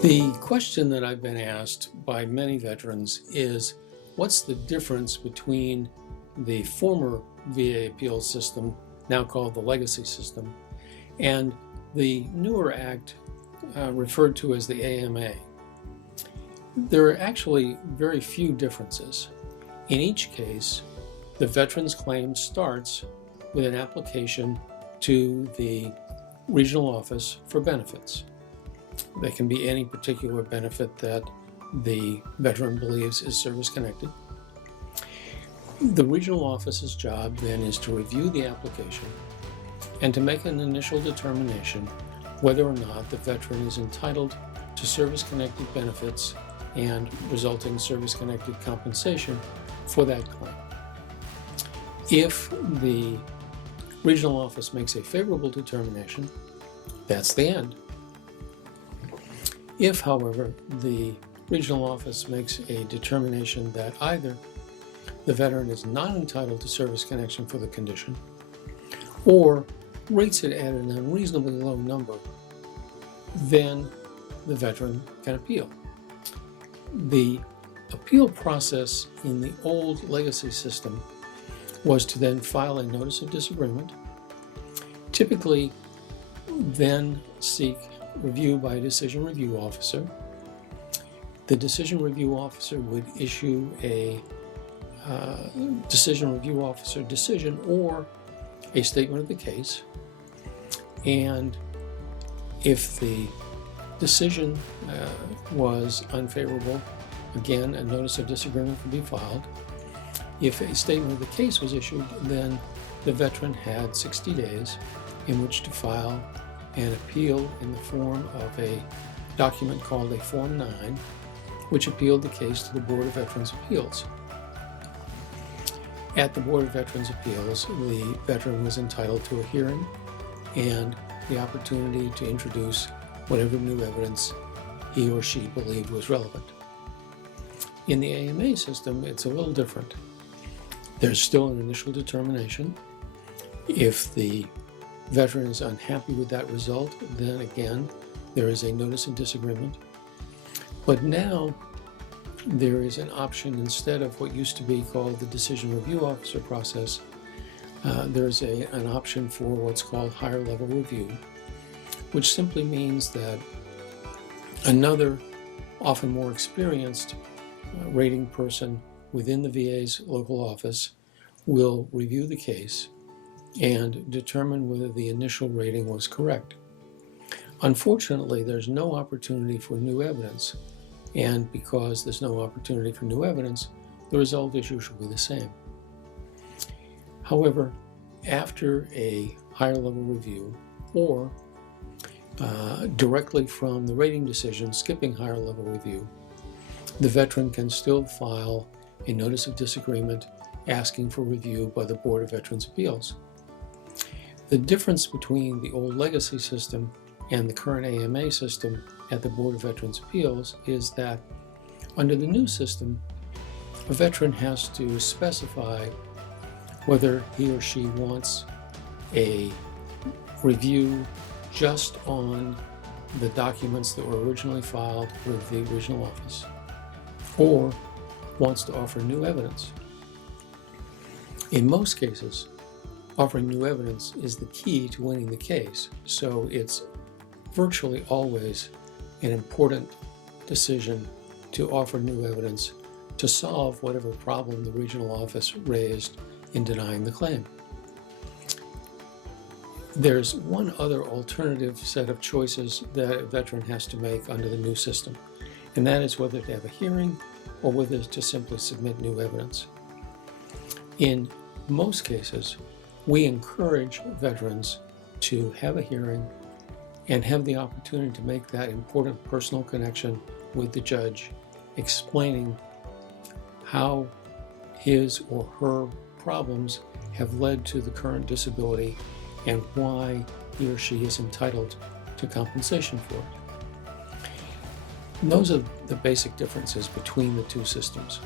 The question that I've been asked by many veterans is, what's the difference between the former VA appeals system, now called the legacy system, and the newer act referred to as the AMA? There are actually very few differences. In each case, the veteran's claim starts with an application to the regional office for benefits. They can be any particular benefit that the veteran believes is service-connected. The regional office's job then is to review the application and to make an initial determination whether or not the veteran is entitled to service-connected benefits and resulting service-connected compensation for that claim. If the regional office makes a favorable determination, that's the end. If, however, the regional office makes a determination that either the veteran is not entitled to service connection for the condition or rates it at an unreasonably low number, then the veteran can appeal. The appeal process in the old legacy system was to then file a notice of disagreement, typically then seek review by a decision review officer. The decision review officer would issue a decision review officer decision or a statement of the case, and if the decision was unfavorable, again a notice of disagreement could be filed. If a statement of the case was issued, then the veteran had 60 days in which to file an appeal in the form of a document called a Form 9, which appealed the case to the Board of Veterans' Appeals. At the Board of Veterans' Appeals, the veteran was entitled to a hearing and the opportunity to introduce whatever new evidence he or she believed was relevant. In the AMA system, it's a little different. There's still an initial determination. If the veteran is unhappy with that result, then again, there is a notice of disagreement. But now there is an option, instead of what used to be called the decision review officer process, there's an option for what's called higher level review, which simply means that another, often more experienced rating person within the VA's local office will review the case and determine whether the initial rating was correct. Unfortunately, there's no opportunity for new evidence, and because there's no opportunity for new evidence, the result is usually the same. However, after a higher level review or directly from the rating decision, skipping higher level review, the veteran can still file a notice of disagreement asking for review by the Board of Veterans' Appeals. The difference between the old legacy system and the current AMA system at the Board of Veterans' Appeals is that under the new system, a veteran has to specify whether he or she wants a review just on the documents that were originally filed with the regional office, or wants to offer new evidence. In most cases, offering new evidence is the key to winning the case, so it's virtually always an important decision to offer new evidence to solve whatever problem the regional office raised in denying the claim. There's one other alternative set of choices that a veteran has to make under the new system, and that is whether to have a hearing or whether to simply submit new evidence. In most cases, we encourage veterans to have a hearing and have the opportunity to make that important personal connection with the judge, explaining how his or her problems have led to the current disability and why he or she is entitled to compensation for it. And those are the basic differences between the two systems.